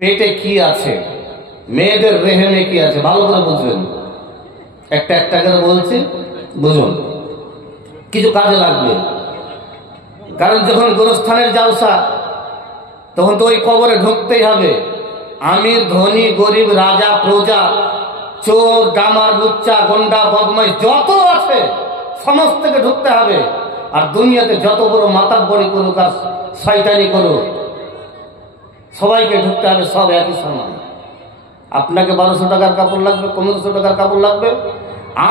পেটে কি আছে, মেয়েদের রেহেমে কি আছে, ভালো করে বুঝবেন। একটা একটা করে বলছি, বুঝুন, কিছু কাজে লাগবে। কারণ যখন গোরস্থানের জালসা, তখন তো ওই কবরে ঢুকতেই হবে। আমির, ধনী, গরিব, রাজা, প্রজা, চোর, ডামার, লুচ্চা, গন্ডা, বদমাইশ যত আছে সমস্তকে ঢুকতে হবে। আর দুনিয়াতে যত বড় মাতাব্বরি করুক আর শয়তানি করুক, সবাইকে ঢুকতে হবে, সব একই সমান। আপনাকে 1200 টাকার কাপড় লাগবে, 1500 টাকার কাপড় লাগবে,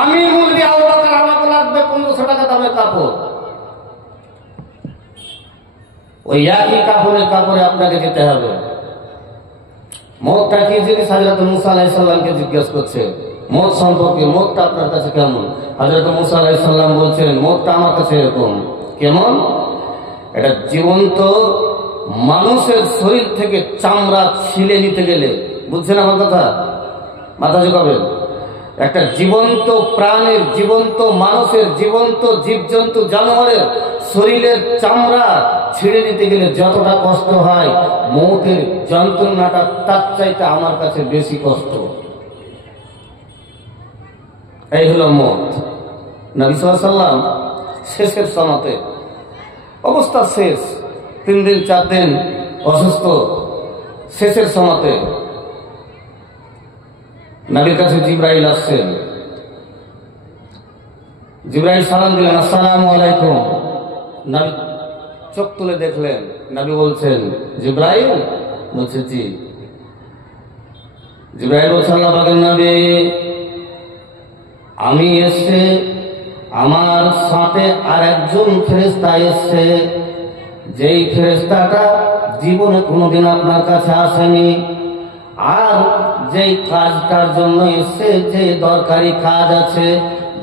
আমি মুরগি আবু বকর আমাকে লাগবে 1500 টাকা দামের কাপড়। ওই একই কাপড়ে আপনাকে যেতে হবে। মওতটা কি জিনিস হযরত মুসা আলাইহিস সালামকে জিজ্ঞেস করছে মওত সম্পর্কে, মওতটা আপনার কাছে কেমন? হযরত মুসা আলাইহিস সালাম বলছেন, মওতটা আমার কাছে এরকম। কেমন? এটা জীবন্ত মানুষের শরীর থেকে চামড়া ছিলে নিতে গেলে, বুঝছেন আমার কথা? মাথা ঝুঁকাবেন। একটা জীবন্ত প্রাণের, জীবন্ত মানুষের, জীবন্ত জীবজন্তু জানোয়ারের শরীরের চামড়া ছিঁড়ে নিতে গেলে যতটা কষ্ট হয়, মওতের যন্ত্রণাটা তার চাইতে আমার কাছে বেশি কষ্ট। এই হলো মওত। নবী সাল্লাল্লাহু আলাইহি ওয়াসাল্লাম শেষের সমাতে, অবস্থা শেষ, 3 দিন 4 দিন অসুস্থ, শেষের সমাতে নবীর কাছে জিবরাইল আসছেন। জিবরাইল সালাম দিলেন, আসসালামু আলাইকুম। নবী চোখ তুলে দেখলেন, নবী বলছেন, জিবরাইল? বলছে জি। জিবরাইল বলছে, আল্লাহ পাকের নবী, আমি এসে আমার সাথে আর একজন ফেরেশতা এসছে, যেই ফেরেশতাটা জীবনে কোনোদিন আপনার কাছে আসেনি, আর যেই কাজটার জন্য এসছে, যে দরকারি কাজ আছে,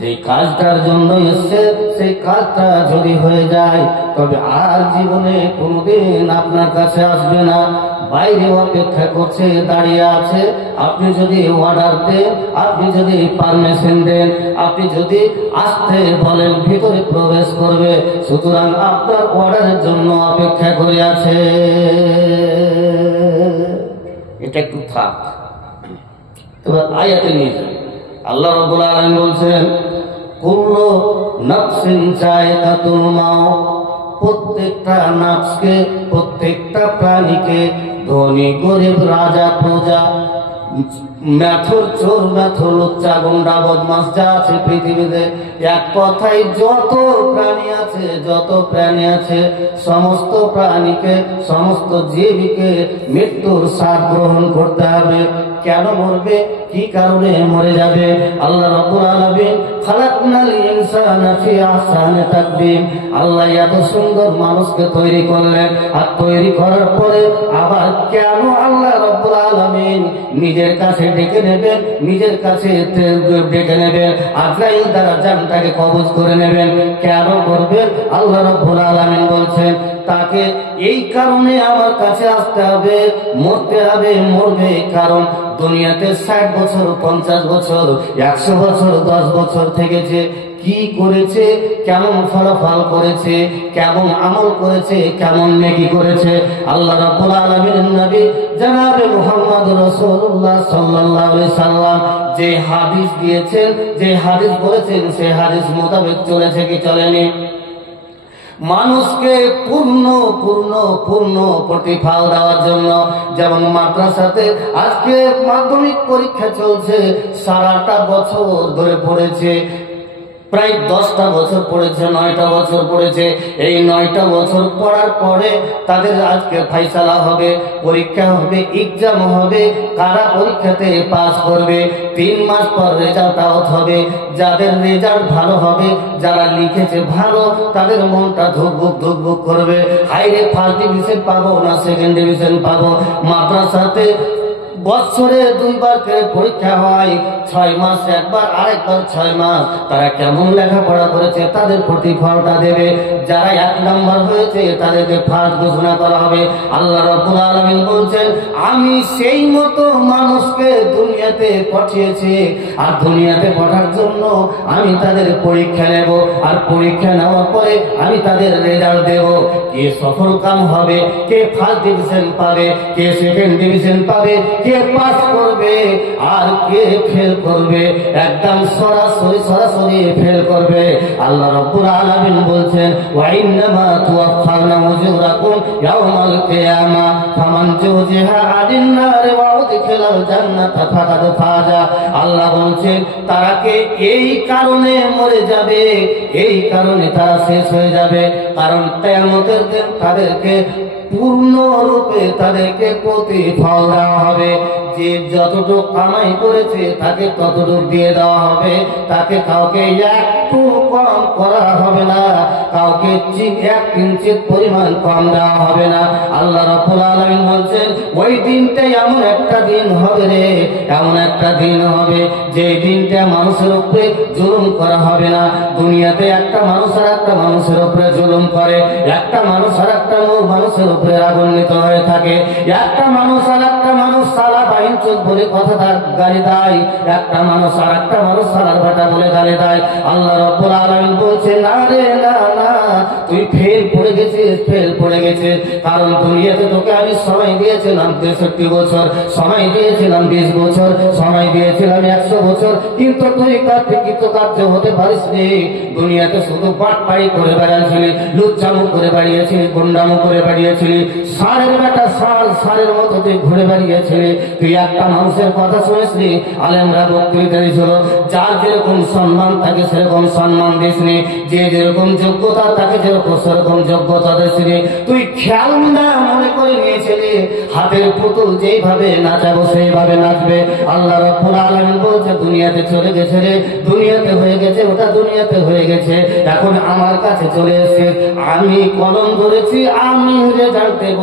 যে কাজটার জন্য এসছে, সেই কাজটা যদি হয়ে যায় তবে আর জীবনে কোনোদিন আপনার কাছে আসবে না। বাইরে অপেক্ষা করছে, দাঁড়িয়ে আছে। আপনি যদি অর্ডার দেন, আপনি যদি পারমিশন দেন, আপনি যদি আসতে বলেন, ভিতরে প্রবেশ করবে। সুতরাং আপনার অর্ডারের জন্য অপেক্ষা করে আছে। এটা একটু থাক, এবার আয়াতে নিয়ে যান। আল্লাহ রাব্বুল আলামিন বলছেন, কুল্লু নাফসিন যায়কাতুল মাউত, প্রত্যেকটা নাফসকে, প্রত্যেকটা প্রাণীকে, ধনী গরিব, রাজা প্রজা, মেথর চোর, মেথর লুচ্চা, গুন্ডা, বদমাস যা আছে পৃথিবীতে, এক কথায় যত প্রাণী আছে, যত প্রাণী আছে, সমস্ত প্রাণীকে, সমস্ত জীবকে মৃত্যুর স্বাদ গ্রহণ করতে হবে। কেন মরবে, কি কারণে মরে যাবে? আল্লাহ রাব্বুল আলামিন খালাকনাল ইনসানা ফি আহসানি তাকবীম, আল্লাহ এত সুন্দর মানুষকে তৈরি করলেন, আর তৈরি করার পরে আবার কেন আল্লাহ রাব্বুল আলামিন নিজের কাছে ডেকে নেবেন, নিজের কাছে ডেকে নেবেন, আজরাইল দ্বারা জানটাকে কবজ করে নেবেন? কেন করবেন? আল্লাহ রাব্বুল আলামিন বলছেন, তাকে এই কারণে আমার কাছে আসতে হবে, মরতে হবে, মরবে। কারণ দুনিয়াতে 60 বছর, 50 বছর, 100 বছর, 10 বছর থেকেছে, কি করেছে, কেমন ফলাফল করেছে, কেমন আমল করেছে, কেমন নেকি করেছে। আল্লাহ রাব্বুল আলামিনের নবী জনাবে মুহাম্মদ রাসূলুল্লাহ সাল্লাল্লাহু আলাইহি সাল্লাম যে হাদিস দিয়েছেন, যে হাদিস বলেছেন, সেই হাদিস মোতাবেক চলেছে কি চলেনি? মানুষকে পূর্ণ পূর্ণ পূর্ণ প্রতিফল দেওয়ার জন্য, যেমন মাদ্রাসাতে আজকে মাধ্যমিক পরীক্ষা চলছে, সারাটা বছর ধরে পড়েছে, প্রায় 10টা বছর পড়েছে, 9টা বছর পড়েছে। এই 9টা বছর পড়ার পরে তাদের আজকে ফাইসালা হবে, পরীক্ষা হবে, এক্সাম হবে, কারা পরীক্ষাতে পাস করবে। 3 মাস পর রেজাল্ট আউট হবে। যাদের রেজাল্ট ভালো হবে, যারা লিখেছে ভালো, তাদের মনটা ধুকবুক ধুকবুক করবে, হাইরে ফার্স্ট ডিভিশন পাবো না সেকেন্ড ডিভিশন পাবো। মাদ্রাসাতে বছরে 2 বার করে পরীক্ষা হয়, 6 মাস একবার, আরেকবার 6 মাস। তারা কেমন লেখাপড়া করেছে তাদের প্রতিফলটা দেবে। যারা 1 নাম্বার হয়েছে তাদেরকে ফার্স্ট ঘোষণা করা হবে। আল্লাহ রাব্বুল আলামিন বলছেন, আমি সেই মতো মানুষকে দুনিয়াতে পাঠিয়েছি, আর দুনিয়াতে পাঠার জন্য আমি তাদের পরীক্ষা নেব, আর পরীক্ষা নেওয়ার পরে আমি তাদের রেজাল্ট দেব। কে সফলকাম হবে, কে ফার্স্ট ডিভিশন পাবে, কে সেকেন্ড ডিভিশন পাবে, কে পাস করবে, আর কে ফেল করবে। একদম সরাসরি ফেল করবে। আল্লাহ রাব্বুল আলামিন বলছেন, ওয়া ইন্নামা তুওয়াফাউনা উজুরাকুম ইয়াওমাল কিয়ামা ফামান যুজিহা আনিন নার ওয়া উদখিলাল জান্নাতা ফাকাদ ফাজা। আল্লাহ বলছেন, তারা কে এই কারণে মরে যাবে, এই কারণে তারা শেষ হয়ে যাবে, কারণ কিয়ামতের দিন তাদেরকে পূর্ণরূপে তাদেরকে প্রতিফল দেওয়া হবে। যে যতটুকু কামাই করেছে তাকে ততটুকু দিয়ে দেওয়া হবে, তাকে কাউকে একটু কম করা হবে না, কাউকে 1 ইঞ্চির পরিমাণ কম দেওয়া হবে না। আল্লাহ রাব্বুল আলামিন বলছেন, ওই দিনটাই এমন একটা দিন হবে রে, এমন একটা দিন হবে যে দিনটা মানুষের উপরে জুলুম করা হবে না। দুনিয়াতে একটা মানুষ আর একটা মানুষের উপরে জুলুম করে, একটা মানুষ আর একটা মানুষের উপরে রাগান্বিত হয়ে থাকে, একটা মানুষ আর একটা মানুষ সালা বাইন চোখ বলে কথা গালি দেয়, একটা মানুষ আর একটা মানুষ সালার ভাটা বলে গালি দেয়। আল্লাহ রাব্বুল আলামিন বলছে, না রে না, তুই ফেল পড়ে গেছিস, কারণ দুনিয়াতে তোকে আমি সময় দিয়েছিলাম 63 বছর, সময় দিয়েছিলাম 20 বছর, সময় দিয়েছিলাম 100 বছর, কিন্তু তুই কার্য হতে পারিসনি। দুনিয়াতে শুধু বাটপাড়ি করে বেড়াচ্ছিলি, লুচ্চামু করে বেড়িয়েছিলি, গুন্ডামু করে বেড়িয়েছিলি, ষাঁড়ের বেটা ষাঁড়ের মতো তুই ঘুরে বেড়িয়েছিলি। তুই একটা মানুষের কথা শুনেছিলি, আলেমরা বক্তৃতা দিয়েছিল, যার যেরকম সম্মান তাকে সেরকম সম্মান দিসনি, যে যেরকম যোগ্যতা তাকে সেরকম যোগ্যতা দিসনি। তুই খেয়াল না মনে করে নিয়েছিলি, হাতের পুতুল যেইভাবে নাচাবো সেইভাবে নাচবে। আল্লাহ রাব্বুল আলামিন বলছে, দুনিয়াতে চলে গেছে রে, দুনিয়াতে হয়ে গেছে, ওটা দুনিয়াতে হয়ে গেছে, এখন আমার কাছে চলে এসেছে। আমি কলম ধরেছি, আমি রেজাল্ট দেব,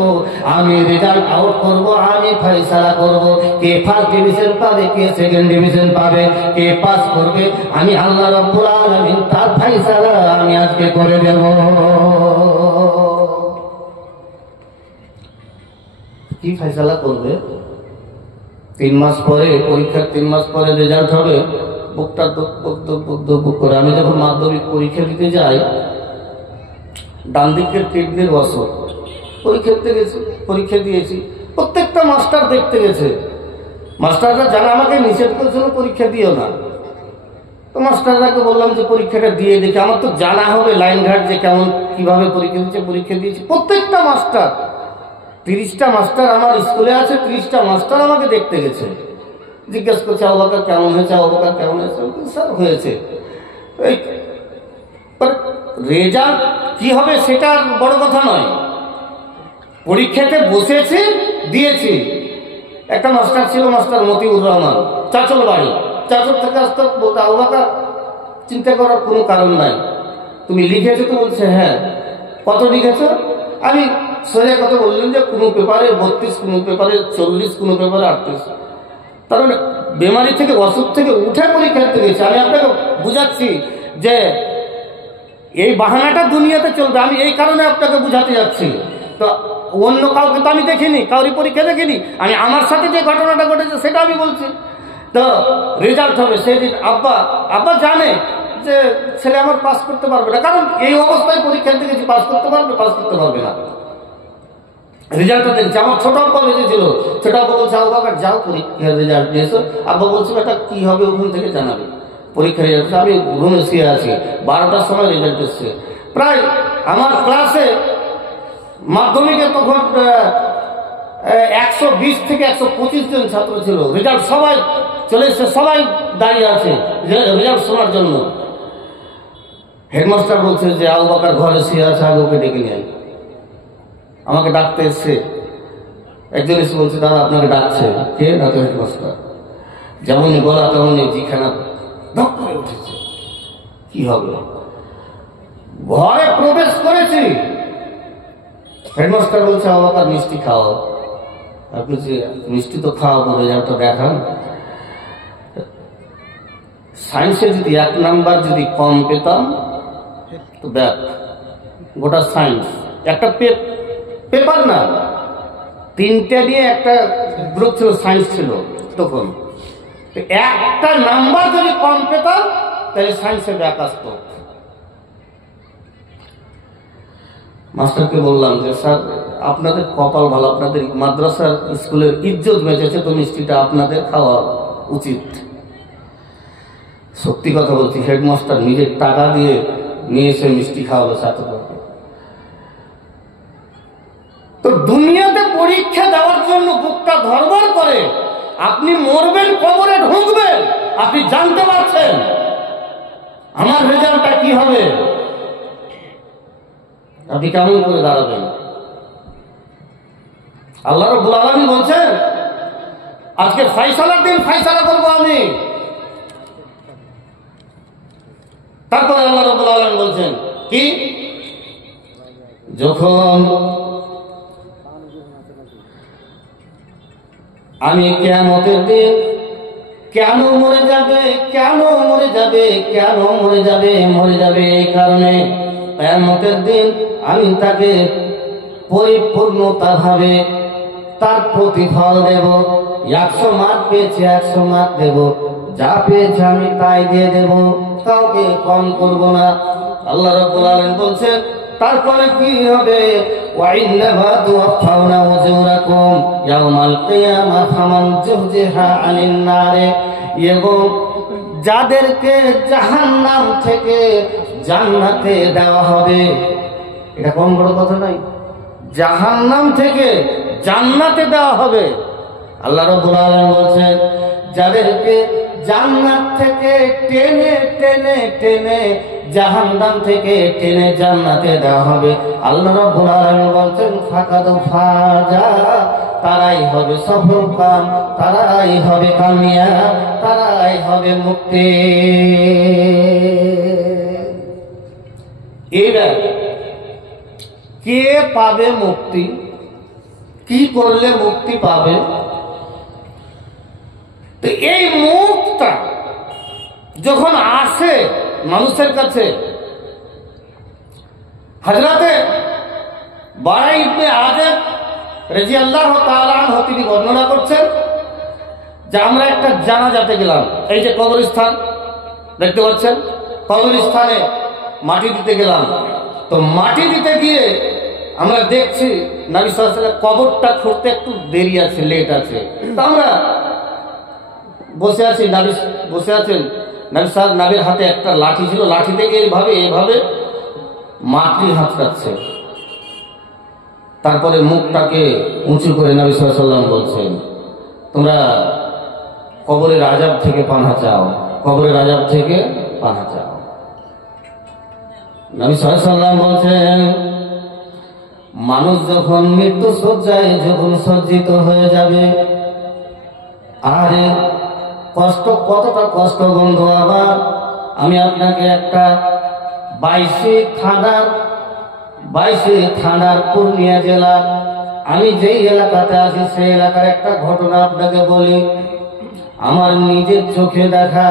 আমি রেজাল্ট আউট করব, আমি ফয়সালা করব, কে ফার্স্ট ডিভিশন পাবে, কে সেকেন্ড ডিভিশন পাবে, কে পাস করবে, আমি আল্লাহ রাব্বুল আলামিন তার ফয়সালা আমি আজকে করে দেব। কি ফয়সালা করবে? 3 মাস পরে, পরীক্ষার 3 মাস পরে রেজাল্ট হবে। বুকটা দুক করে আমি যখন মাধ্যমিক পরীক্ষা দিতে যাই, ডান দিকের কিডনির অসুখ, পরীক্ষা দিয়েছি, প্রত্যেকটা মাস্টার দেখতে গেছে। মাস্টাররা যারা আমাকে নিষেধ করেছিল পরীক্ষা দিও না, তো মাস্টাররাকে বললাম যে পরীক্ষাটা দিয়ে দেখি, আমার তো জানা হবে লাইন ঘাট যে কেমন কিভাবে পরীক্ষা দিচ্ছে। পরীক্ষা দিয়েছি, প্রত্যেকটা মাস্টার, 30টা মাস্টার আমার স্কুলে আছে, 30টা মাস্টার আমাকে দেখতে গেছে, জিজ্ঞেস করছে, আবু বকর কেমন হয়েছে, আবু বকর কেমন হয়েছে? স্যার হয়েছে। রেজাল্ট কি হবে সেটা বড় কথা নয়, পরীক্ষাতে বসেছি, দিয়েছি। একটা মাস্টার ছিল, মাস্টার মতিউর রহমান, চাচল বাড়ি, চাচল থেকে আসতে বলতে, আবু বকর চিন্তা করার কোনো কারণ নাই, তুমি লিখেছো তো? বলছে হ্যাঁ। কত লিখেছো? আমি সোজা কথা বললেন যে কোনো পেপারে 32, কোনো পেপারে 40, কোনো পেপারে 38। তার মানে বেমারি থেকে, অসুখ থেকে উঠে পরীক্ষা দিতে গেছে। আমি আপনাকে বুঝাচ্ছি যে এই বাহানাটা দুনিয়াতে চলবে, আমি এই কারণে আপনাকে বুঝাতে যাচ্ছি। তো অন্য কাউকে তো আমি দেখিনি, কাউরি পরীক্ষা দেখিনি, আমি আমার সাথে যে ঘটনাটা ঘটেছে সেটা আমি বলছি। তো রেজাল্ট হবে সেদিন, আব্বা জানে যে ছেলে আমার পাস করতে পারবে না, কারণ এই অবস্থায় পরীক্ষা দিতে গেছি, পাস করতে পারবে না। রেজাল্টটা দেখছি, আমার ছোট আব্বা বেঁচেছিল, ছোট আব্বা বলছে, আবু বকর যাও পরীক্ষার রেজাল্ট দিয়েছো। আব্বা বলছে, এটা কি হবে ওখান থেকে জানাবে, পরীক্ষা রেজাল্ট। আমি রুমে শুয়ে আছি, 12টার সময় রেজাল্ট এসছে। প্রায় আমার ক্লাসে মাধ্যমিকে তখন 120 থেকে 125 জন ছাত্র ছিল। রেজাল্ট সবাই চলে এসছে, সবাই দাঁড়িয়ে আছে রেজাল্ট শোনার জন্য। হেডমাস্টার বলছে যে আবু বকর ঘরে শুয়ে আছে, আগে ওকে ডেকে নিয়ে আয়। আমাকে ডাকতে এসছে, একজন এসে বলছে, দাদা আপনাকে ডাকছে। কে? না তো হেডমাস্টার। যেমনই বলা তেমনই জিখানা ধক করে উঠেছে। কি হবে? ঘরে প্রবেশ করেছি, হেডমাস্টার বলছে, আবু বকর মিষ্টি খাও। আপনি যে মিষ্টি তো খাওয়াবো, রেজাল্টটা দেখান। সায়েন্সে যদি 1 নাম্বার যদি কম পেতাম তো দেখ, গোটা সায়েন্স একটা পেপার না, 3টে নিয়ে একটা গ্রুপ ছিল, সায়েন্স ছিল তখন। 1টা নাম্বার যদি কম পেতাম তাহলে সায়েন্সে ব্যাক আসতো। মাস্টারকে বললাম যে স্যার আপনাদের কপাল ভালো, আপনাদের মাদ্রাসার স্কুলের ইজ্জত বেঁচেছে, তো মিষ্টিটা আপনাদের খাওয়া উচিত। সত্যি কথা বলছি, হেডমাস্টার নিজের টাকা দিয়ে নিয়ে এসে মিষ্টি খাওয়ালো ছাত্রদেরকে। তো দুনিয়াতে পরীক্ষা দেওয়ার জন্য বুকটা ধরবার করে, আপনি মরবেন, কবরে ঢুকবেন, আপনি জানতে পারছেন আমার রেজাল্টটা কি হবে, আপনি কেমন করে দাঁড়াবেন? আল্লাহ রাব্বুল আলামিন বলছেন আজকে ফয়সালার দিন, ফয়সালা করবো আমি। তারপরে আল্লাহ রাব্বুল আলামিন বলছেন কি, যখন আমি কিয়ামতের দিন, কেন মরে যাবে, কেন মরে যাবে, কেন মরে যাবে, মরে যাবে এই কারণে কিয়ামতের দিন আমি তাকে পরিপূর্ণতা ভাবে তার প্রতিফল দেব। 100 মার্ক পেয়েছে 100 মার্ক দেব, যা পেয়েছে আমি তাই দিয়ে দেব, কাউকে কম করব না। আল্লাহ রাব্বুল আলামিন বলছেন তারপরে কি হবে, ওয়াইন্নামা তুওয়াফাউনা উজুরাকুম ইয়াউমাল কিয়ামাহ ফামান যুহজিহা আনিন নারে, এবং যাদেরকে জাহান্নাম থেকে জান্নাতে দেওয়া হবে। এটা কম বড় কথা নাই, জাহান্নাম থেকে জান্নাতে দেওয়া হবে। আল্লাহ রাব্বুল আলামিন বলছেন যাদেরকে জান্নাত থেকে টেনে টেনে টেনে জাহান্নাম থেকে টেনে জান্নাতে দেওয়া হবে। আল্লাহ রাব্বুল আলামিন বলছেন ফাকাদ ফাজা, তারাই হবে সফলকাম, তারাই হবে কামিয়াব, তারাই হবে মুক্তি। এরা কে পাবে মুক্তি, কি করলে মুক্তি পাবে? তো এই মুক্তটা যখন আসে মানুষের কাছে, হযরতে বারা ইবনে আযিব রাদিয়াল্লাহু তাআলা আনহু তিনি বর্ণনা করছেন যে আমরা একটা জানাজাতে গেলাম। এই যে কবরস্থান দেখতে পাচ্ছেন, কবরস্থানে মাটি দিতে গেলাম। তো মাটি দিতে গিয়ে আমরা দেখছি নবী সাল্লাল্লাহু আলাইহি ওয়াসাল্লাম কবরটা খুঁড়তে একটু দেরি আছে, লেট আছে। তো আমরা বসে আছি, নবী বসে আছেন, নবীর হাতে একটা লাঠি ছিল, লাঠি থেকে এইভাবে মাটি হাতড়াচ্ছে। তারপরে মুখটাকে উঁচু করে নবী সাল্লাল্লাহু আলাইহি ওয়াসাল্লাম বলছেন তোমরা কবরের আযাব থেকে পানাহ চাও, কবরের আযাব থেকে পানাহ চাও। নবী সাল্লাল্লাহু আলাইহি ওয়াসাল্লাম বলছেন মানুষ যখন মৃত্যু শয্যায় যখন সজ্জিত হয়ে যাবে, আরে কষ্ট, কতটা কষ্ট বন্ধু। আবার আমি আপনাকে একটা 22 থানার পূর্ণিয়া জেলা, আমি যেই এলাকাতে আছি সেই এলাকার একটা ঘটনা আপনাকে বলি। আমার নিজের চোখে দেখা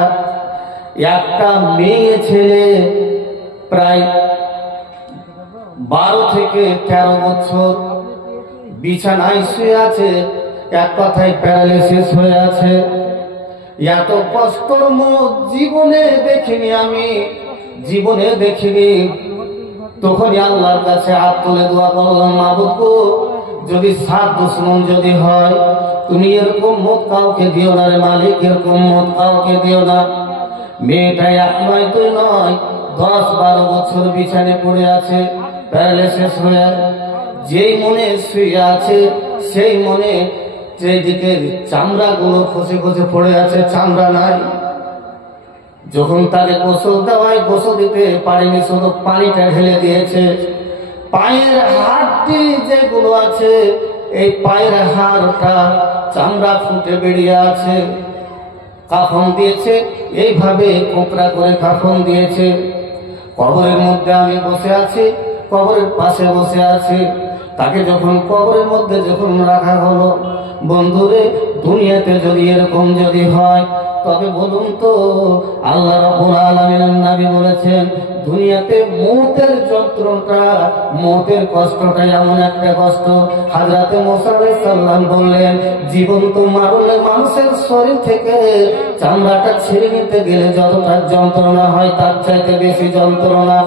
একটা মেয়ে ছেলে প্রায় 12 থেকে 13 বছর বিছানায় শুয়ে আছে, এক কথায় প্যারালাইসিস হয়ে আছে। এত কষ্টর জীবনে দেখিনি, আমি জীবনে দেখিনি। তখনই আল্লাহর কাছে হাত তুলে দোয়া করলাম, মাবুদ গো, যদি 7 দুশমন যদি হয়, তুমি এরকম মত কাউকে দিও না রে মালিক, এরকম মত কাউকে দিও না। মেয়েটা 1 নয় 2 নয় 10-12 বছর বিছানে পড়ে আছে, প্যারালাইসিস হয়ে। যেই মনে শুয়ে আছে সেই মনে যেদিকে চামড়া গুলো খসে খসে পড়ে আছে, চামড়া নাই। যখন তাকে গোসল দেওয়ায় গোসল দিতে পারেনি, শুধু পানিটা ঢেলে দিয়েছে। পায়ের হাড়টি যেগুলো আছে, এই পায়ের হাড়টা চামড়া ফুটে বেরিয়ে আছে। কাফন দিয়েছে, এইভাবে কোপড়া করে কাফন দিয়েছে। কবরের মধ্যে আমি বসে আছি, কবরের পাশে বসে আছি। তাকে যখন কবরের মধ্যে যখন রাখা হলো, বন্ধুরে দুনিয়াতে যদি এরকম যদি হয়, তবে বলুন তো আল্লাহ রাব্বুল আলামিনের নবী বলেছেন দুনিয়াতে মওতের যন্ত্রণাটা, মওতের কষ্টটা এমন একটা কষ্ট। হযরতে মুসা আলাইহিস সালাম বললেন জীবন্ত মারলে মানুষের শরীর থেকে চামড়াটা ছিঁড়ে নিতে গেলে যতটা যন্ত্রণা হয় তার চাইতে বেশি যন্ত্রণা।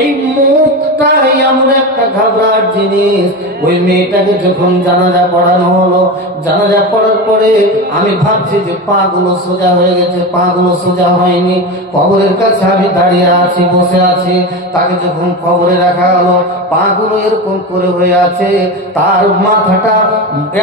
এই মওতটা এমন একটা ঘাবড়ার জিনিস। ওই মেয়েটাকে যখন জানাজা পড়ানো হলো, জানাজা পড়ার পরে আমি ভাবছি যে পা গুলো সোজা হয়ে গেছে, পা গুলো সোজা হয়নি। কবরের কাছে আমি দাঁড়িয়ে আছি, বসে আছি। তাকে যখন কবরে রাখা হলো, পা গুলো এরকম করে হয়ে আছে, তার মাথাটা,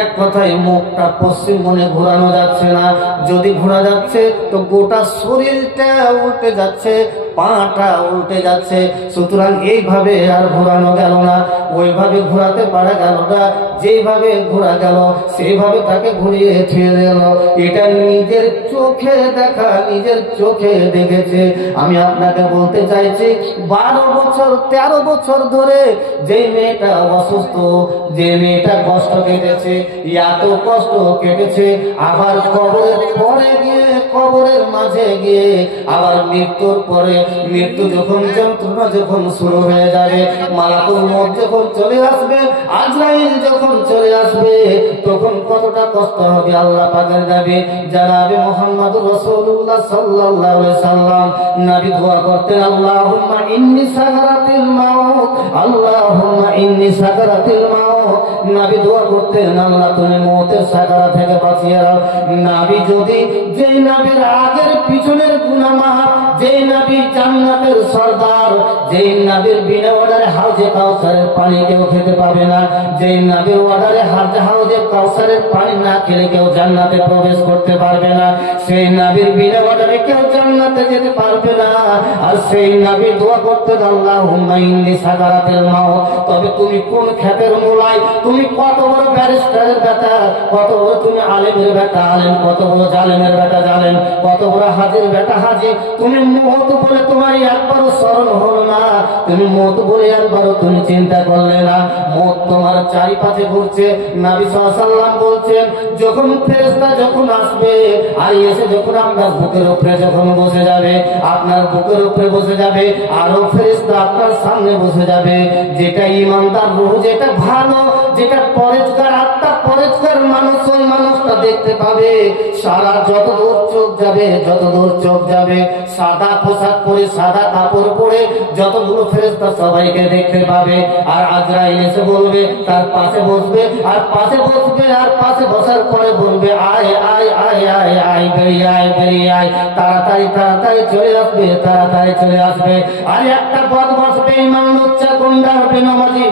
এক কথায় মুখটা পশ্চিম মনে ঘোরানো যাচ্ছে না। যদি ঘোরা যাচ্ছে তো গোটা শরীরটা উল্টে যাচ্ছে, পাটা উল্টে যাচ্ছে। সুতরাং এইভাবে আর ঘোরানো গেল না, ওইভাবে ঘোরাতে পারা গেল না। যেভাবে ঘোরা গেল সেইভাবে তাকে ঘুরিয়ে ছেড়ে দিল। এটা নিজের চোখে দেখা, নিজের চোখে দেখেছে। আমি আপনাকে বলতে চাইছি 12 বছর 13 বছর ধরে যে মেয়েটা অসুস্থ, যে মেয়েটা কষ্ট কেটেছে, এত কষ্ট কেটেছে, আবার কবরের পরে গিয়ে, কবরের মাঝে গিয়ে আবার মৃত্যুর পরে, মৃত্যু যখন যন্ত্রণা যখন শুরু হয়ে যাবে, মালাকুল মউত যখন চলে আসবে, আজরাইল যখন চলে আসবে, তখন কতটা কষ্ট হবে আল্লাহ পাকের নবী জনাবে মুহাম্মদুর রাসূলুল্লাহ সাল্লাল্লাহু আলাইহি সাল্লাম নবী দোয়া করতেন আল্লাহুম্মা ইন্নী সাকারাতিল মাউত, আল্লাহুম্মা ইন্নী সাকারাতিল মাউত। নবী দোয়া করতেন আল্লাহ তুমি মওতের সাকারা থেকে বাঁচিয়ে দাও। নবী যদি, যেই নবীর আগের পিছনের গুনাহ মাফ, যেই নবী জান্নাতের সরদার, যেই নবীর বিনা অর্ডারে হাউজে কাউসারের পানি কেউ খেতে পাবে না, যেই নবীর অর্ডারে হাউজে কাউসারের পানি না খেলে কেউ জান্নাতে প্রবেশ করতে পারবে না, সেই নবীর বিনা অর্ডারে কেউ জান্নাতে যেতে পারবে না। আর সেই নবী দোয়া করতেন আল্লাহুম্মা ইন্নী সাকারাতিল মাউত। তবে তুমি কোন খ্যাতের মূলায়, তুমি কত বড় ব্যারিস্টারের বেটা, কত বড় তুমি আলেমের বেটা আলেম, কত বড় জালেমের বেটা জালেম, কত বড় হাজির বেটা হাজি, তুমি মওত বলে তোমার একবারও স্মরণ হলো না, তুমি মওত বলে একবারও তুমি চিন্তা করলে না। মওত তোমার চারিপাশে ঘুরছে। নবী সাল্লাল্লাহু আলাইহি ওয়াসাল্লাম বলছেন যখন ফেরেশতা যখন আসবে আর এসে যখন আপনার বুকের উপরে যখন বসে যাবে, আপনার বুকের উপরে বসে যাবে, আরো ফেরেশতা আপনার সামনে বসে যাবে। যেটা ঈমানদার রূহ, যেটা ভালো, যেটা পরেজগার আত্মা, পরেজগার মানুষ, ওই মানুষটা দেখতে পাবে। সারা যত দূর চোখ যাবে, যত দূর চোখ যাবে, সাদা পোশাক পরে, সাদা কাপড় পরে যতগুলো ফেরেশতা সবাইকে দেখতে পাবে। আর আজরাইল এসে বলবে, তার পাশে বসবে, আর পাশে বসবে, আর পাশে বসার পরে বলবে আয় আয় আয় আয় আয়, বেরিয়ে আয়, বেরিয়ে আয়, তাড়াতাড়ি তাড়াতাড়ি চলে আসবে, তাড়াতাড়ি চলে আসবে। আর একটা পথ বসবে, ইমাম লুচ্চা গুন্ডা বেনামাজি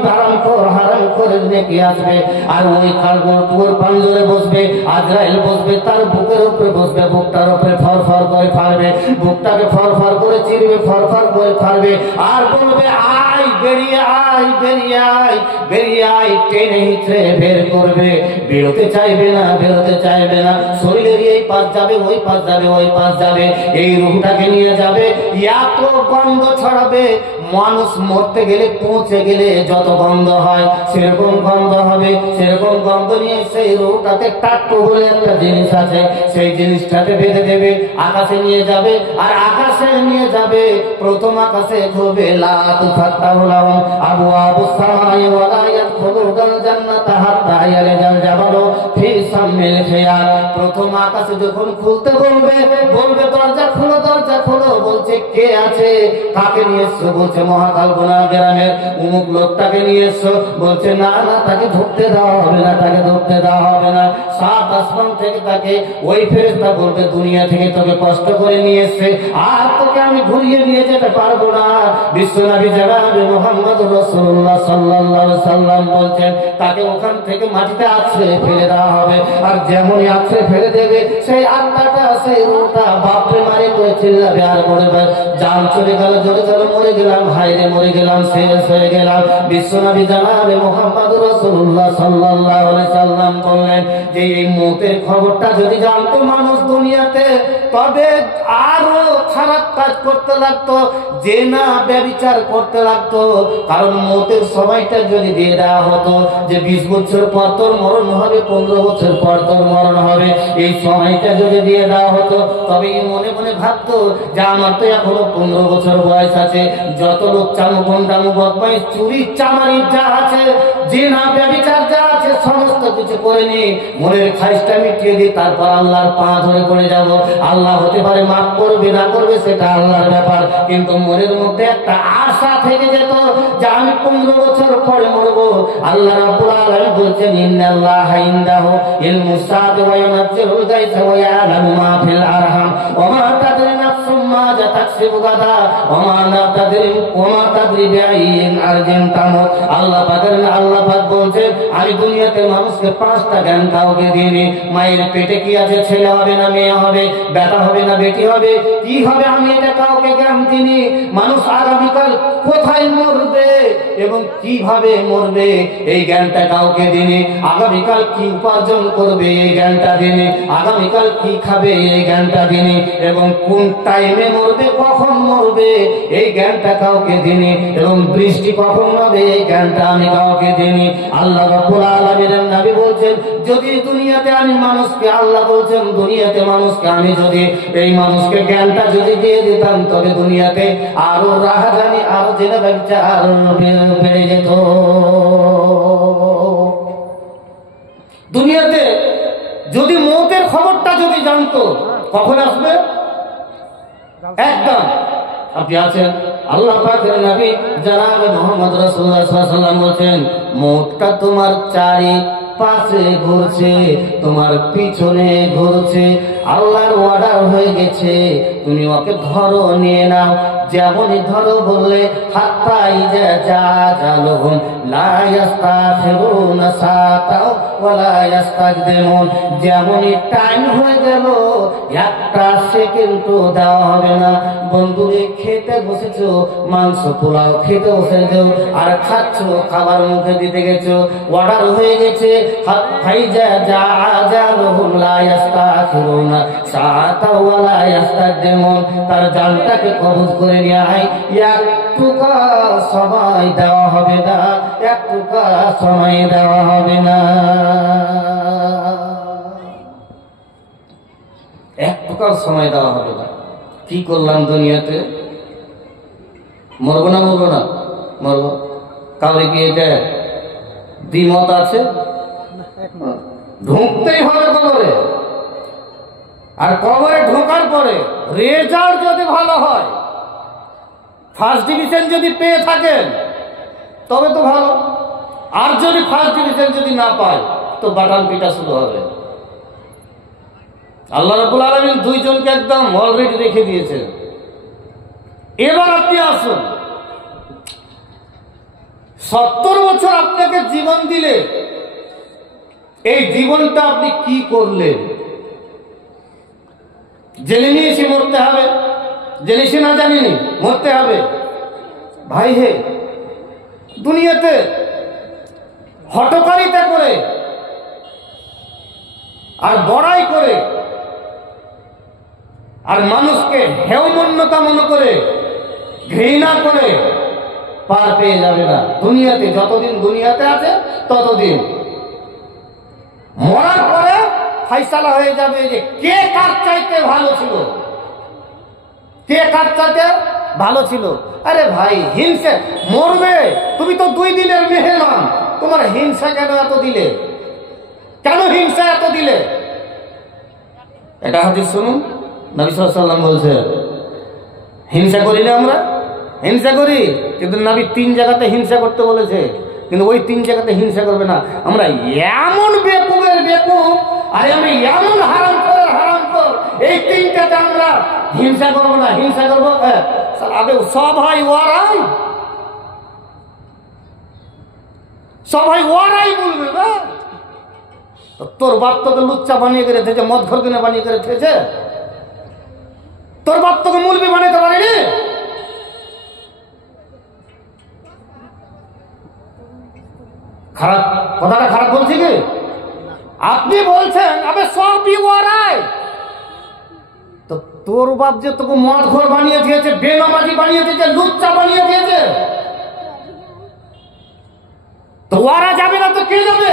হারাম করে নেকি আসবে। আর ওই খারগোর পাঞ্জরে বসবে, আজরাইল বসবে, তার বুকের উপরে বসবে, বুকটার উপরে ফর ফর করে ফাড়বে, বুকটাকে ফর ফর করে চিরবে, ফর ফর করে ফাড়বে। আর বলবে আয়, বেরিয়ে আয়, বেরিয়ে আয়, বেরিয়ে আয়, টেনে হিচড়ে বের করবে। বেরোতে চাইবে না, বেরোতে চাইবে না। শরীরের এই পাশ যাবে, ওই পাশ যাবে, ওই পাশ যাবে, এই রূহটাকে নিয়ে যাবে। এত গন্ধ ছড়াবে, মানুষ মরতে গেলে, পৌঁছে গেলে যত গন্ধ হয় সেরকম গন্ধ হবে। সেরকম গন্ধ নিয়ে সেই রূহটাতে টাট্টু বলে একটা জিনিস আছে, সেই জিনিসটাতে বেঁধে দেবে, আকাশে নিয়ে যাবে। আর আকাশে নিয়ে যাবে, প্রথম আকাশে ঘুরবে, লা তুফাত্তাহু লাহুম আবওয়াবুস সামাই ওয়া লা ইয়াদখুলুনাল জান্নাতা হাত্তা ইয়ালিজাল জাবালু ফি সাম্মিল খিয়াল। প্রথম আকাশে যখন খুলতে বলবে, বলবে দরজা খোলো, দরজা খোলো। বলছে কে আছে, কাকে নিয়ে এসছো? বলছে মহাকালগোনা গ্রামের অমুক লোকটাকে নিয়ে এসছো। বলছে না না, তাকে ধরতে দেওয়া হবে না, তাকে ধরতে দেওয়া হবে না। সাত আসমান থেকে তাকে ওই ফেরেশতা বলবে দুনিয়া থেকে তোকে কষ্ট করে নিয়ে এসছে, আর তোকে আমি ঘুরিয়ে নিয়ে যেতে পারবো না। বিশ্বনবী জনাবে মুহাম্মদুর রাসূলুল্লাহ সাল্লাল্লাহু আলাইহি সাল্লাম বলছেন তাকে ওখান থেকে মাটিতে আছড়ে ফেলে দেওয়া হবে। আর যেমনই আছড়ে ফেলে দেবে, সেই আত্মাটা, সেই রূহটা বাপরে মারে করে চিল্লাবে যাবে আর মরবে, জান চলে গেল, জোরে জোরে মরে গেলাম, হায়রে মরে গেলাম, শেষ হয়ে গেলাম। বিশ্বনবী জানাবে মুহাম্মদুর রাসূলুল্লাহ সাল্লাল্লাহু আলাইহি সাল্লাম বললেন যে এই মৌতের খবরটা যদি জানতো মানুষ দুনিয়াতে, তবে আরো খারাপ কাজ করতে লাগতো, জেনা ব্যভিচার করতে লাগতো। কারণ মৌতের সময়টা যদি দিয়ে দেওয়া হতো যে 20 বছর পর তোর মরণ হবে, 15 বছর পর তোর মরণ হবে, এই সময়টা যদি দিয়ে দেওয়া হতো, তবে মনে মনে ভাবতো যে আমার তো এখনো 15 বছর বয়স আছে, যত লোক চামু গন্ডামু বদমাইশ চুরি চামারি যা আছে, জেনা ব্যভিচার যা আছে, সমস্ত কিছু করে নি, মনের খাইশটা মিটিয়ে দিই, তারপর আল্লাহর পা ধরে পড়ে যাব। আল্লাহ হতে পারে মাফ করবে না করবে সেটা আল্লাহর ব্যাপার, কিন্তু মনের মধ্যে একটা আশা থেকে যেত যে আমি 15 বছর পরে মরবো। আল্লাহ রাব্বুল আলামিন বলছেন ইন্নাল্লাহা ইনদাহু ইলমুস সাআতি ওয়া ইউনাজ্জিলুল গায়সা ওয়া ইয়ালামু মা ফিল আরহাম ওয়া মা তাদরি নাফসুম মাযা তাকসিবু গাদা ওয়া মা তাদরি বিআইয়িন আরদিন তামুত। আল্লাহ পাক বলছেন আমি দুনিয়াতে মানুষকে 5টা জ্ঞান কাউকে দিইনি। মায়ের পেটে কি আছে, ছেলে হবে না মেয়ে হবে, বেটা হবে না বেটি হবে, কি হবে, আমি এটা কাউকে জ্ঞান দিইনি। মানুষ আগামীকাল কোথায় মরবে এবং কিভাবে মরবে এই জ্ঞানটা কাউকে দিইনি। আগামীকাল কি উপার্জন করবে এই জ্ঞানটা দিইনি। আগামীকাল কি খাবে এই জ্ঞানটা দিইনি। এবং কোন টাইমে মরবে, কখন মরবে এই জ্ঞানটা কাউকে দিইনি। এবং বৃষ্টি কখন হবে এই জ্ঞানটা আমি কাউকে দিইনি। আল্লাহ রাব্বুল আলামিনের নবী বলছেন যদি দুনিয়াতে আমি মানুষকে, আল্লাহ বলছেন দুনিয়াতে মানুষকে আমি যদি এই মানুষকে জ্ঞানটা যদি দিয়ে দিতাম, তবে দুনিয়াতে আরো রাহাজানি, আরো জেনা ব্যবচার বেড়ে যেত। দুনিয়াতে যদি মৌতের খবরটা যদি জানতো, কখন আসবে একদম আপনি আছেন। আল্লাহ পাকের নবী জনাব মুহাম্মদ রাসূলুল্লাহ সাল্লাল্লাহু আলাইহি ওয়াসাল্লাম বলেন মৌতটা তোমার চারিপাশে ঘুরছে, তোমার পিছনে ঘুরছে, আল্লাহর অর্ডার হয়ে গেছে, তুমি ওকে ধরো, নিয়ে নাও। যেমনই ধরো বললে হাত্তা ইজা জাজালুহুম লা ইস্তাখিরুনা সাতাও ওয়া লা ইস্তাকদিমুন। যেমনই টাইম হয়ে গেল একটা সেকেন্ডও দেওয়া হবে না। বন্ধুরে খেতে বসেছো, মাংস পোলাও খেতে বসেছো আর খাচ্ছো, খাবার মুখে দিতে গেছো, অর্ডার হয়ে গেছে, হাত্তা ইজা জাজালুহুম লা ইস্তাখিরুনা সাতাও ওয়া লা ইস্তাকদিমুন। তার জানটাকে কবজ করে নিয়ে আয়, একটুকা সময় দেওয়া হবে না, একটুকা সময় দেওয়া হবে না, একটুকা সময় দেওয়া হবে না। কি করলাম দুনিয়াতে? মরবো না মরবো না? মরবো। কাউরে কি এটা দ্বিমত আছে? ঢুকতেই হবে কবরে। আর কবরে ঢোকার পরে রেজাল্ট যদি ভালো হয়, ফার্স্ট ডিভিশন যদি পেয়ে থাকেন তবে তো ভালো, আর যদি ফার্স্ট ডিভিশন যদি না পায় তো বাটান পিটা শুরু হবে। আল্লাহ রাব্বুল আলামিন 2 জনকে একদম অলরেডি রেখে দিয়েছেন। এবার আপনি আসুন, 70 বছর আপনাকে জীবন দিলে এই জীবনটা আপনি কি করলেন? জেনে নিয়েছি মরতে হবে, জেনেছি না জানিনি মরতে হবে। ভাই হে, দুনিয়াতে হটকারিতা করে আর বড়াই করে আর মানুষকে হেয়মন্যতা মনে করে, ঘৃণা করে পার পেয়ে যাবে না। দুনিয়াতে যতদিন দুনিয়াতে আছে ততদিন মরার পরে ফাইসালা হয়ে যাবে যে কে কার চাইতে ভালো ছিল, কে কার চাইতে ভালো ছিল। আরে ভাই, হিংসা মরবে, তুমি তো 2 দিনের মেহমান, তোমার হিংসা কেন এত দিলে? কেন হিংসা এত দিলে? এটা হাদিস শুনুন, নবী সাল্লাল্লাহু আলাইহি ওয়াসাল্লাম বলছে হিংসা করি না আমরা, হিংসা করি, কিন্তু নবী 3 জায়গাতে হিংসা করতে বলেছে, কিন্তু ওই 3 জায়গাতে হিংসা করবে না। আমরা এমন বেকুবের বেকুব, আরে আমি এমন হারাম কর, এই 3টাতে আমরা হিংসা করবো না। হিংসা করবো সবাই ওরাই, সবাই ওরাই বলবে না। তোর বাপ তোকে লুচ্চা বানিয়ে করে থেছে, মদ ঘর কিনে বানিয়ে করে থেছে, তোর বাপ তোকে মুলবি বানাতে পারেনি? খারাপ কথাটা খারাপ বলছি কি? আপনি বলছেন আবে সবই ওরাই, তো তোর বাপ যে তোকে মদ ঘর বানিয়ে দিয়েছে, বেনামাজি বানিয়ে দিয়েছে, লুচ্চা বানিয়ে দিয়েছে, তো ওরা যাবে না তো কে যাবে?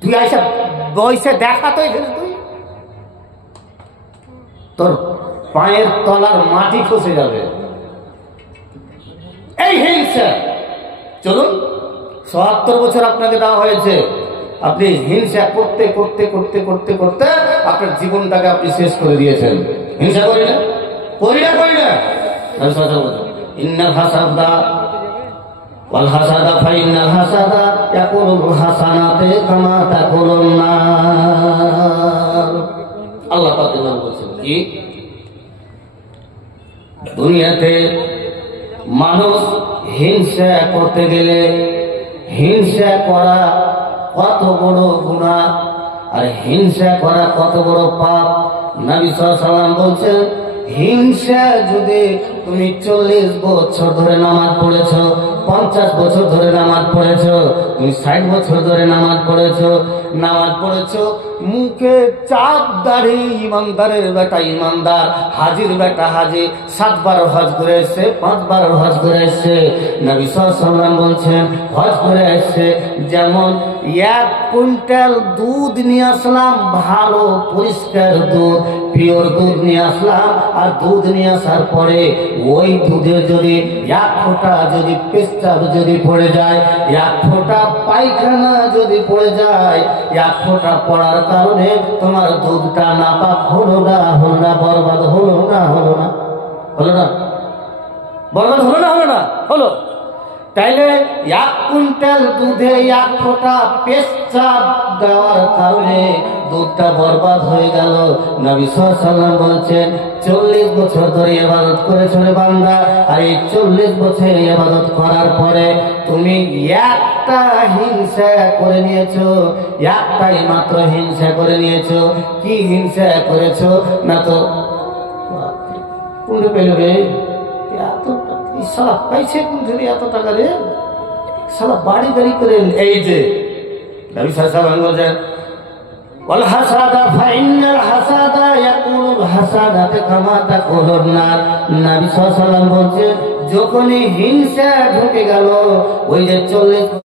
তুই আইসা বয়সে দেখা তো তুই, তোর পায়ের তলার মাটি খসে যাবে। এই হিংসা, চলুন ৭৭ বছর আপনাকে দেওয়া হয়েছে, আপনি হিংসা করতে করতে করতে করতে করতে আপনার জীবনটাকে আপনি শেষ করে দিয়েছেন। হিংসা করি না, করি না, করি না। ইন্নাল হাসাদা ওয়াল হাসাদা ফাইন্নাল হাসাদা ইয়াকুলুল হাসানাতে কামা তাকুলুন নার। আল্লাহ পাক বলেছেন কি দুনিয়াতে মানুষ হিংসা করতে গেলে হিংসা করা কত বড় গুনাহ, আর হিংসা করা কত বড় পাপ। নবী সাল্লাল্লাহু আলাইহি ওয়াসাল্লাম বলছেন, হিংসা যদি তুমি 40 বছর ধরে নামাজ পড়েছ, 50 বছর ধরে নামাজ পড়েছ, তুমি 60 বছর ধরে নামাজ পড়েছ, মুখে চাপ দাড়ি, ইমানদারের বেটা ইমানদার, হাজির বেটা হাজি, 7 বার হজ করে এসছে, 5 বার হজ করে এসছে। নবী সাল্লাল্লাহু আলাইহি ওয়াসাল্লাম বলছেন, হজ করে এসছে যেমন 1 কুইন্টাল দুধ নিয়ে আসলাম, ভালো পরিষ্কার দুধ, পিওর দুধ নিয়ে আসলাম, আর দুধ নিয়ে আসার পরে ওই দুধে যদি 1 ফোঁটা যদি পেশাব যদি পড়ে যায়, 1 ফোঁটা পায়খানা যদি পড়ে যায়, 1 ফোঁটা পড়ার কারণে তোমার দুধটা নাপাক হলো না, বরবাদ হলো না, বরবাদ হলো না, হলো। তাইলে 1 কুইন্টাল দুধে 1 ফোঁটা পেশাব দেওয়ার কারণে দুধটা বরবাদ হয়ে গেল। নবী সাল্লাল্লাহু আলাইহি ওয়াসাল্লাম বলছেন, 40 বছর ধরে ইবাদত করেছো রে বান্দা, আর এই 40 বছর ইবাদত করার পরে তুমি একটা হিংসা করে নিয়েছো, একটাই মাত্র হিংসা করে নিয়েছো। কি হিংসা করেছো? না তো কোন পেল রে এত সালা পাইছে, কোন ধরে এত টাকা রে, সালা বাড়ি গাড়ি করে। এই যে নবী সাল্লাল্লাহু আলাইহি ওয়াসাল্লাম বলেন, ওয়াল হাসাদা ফাইন্নাল হাসাদা ইয়াকুলুল হাসাদাতে কামা তাকুলুন নার। নবী সাল্লাল্লাহু আলাইহি ওয়াসাল্লাম বলেন, যখনই হিংসা ঢুকে গেল, ওই যে 40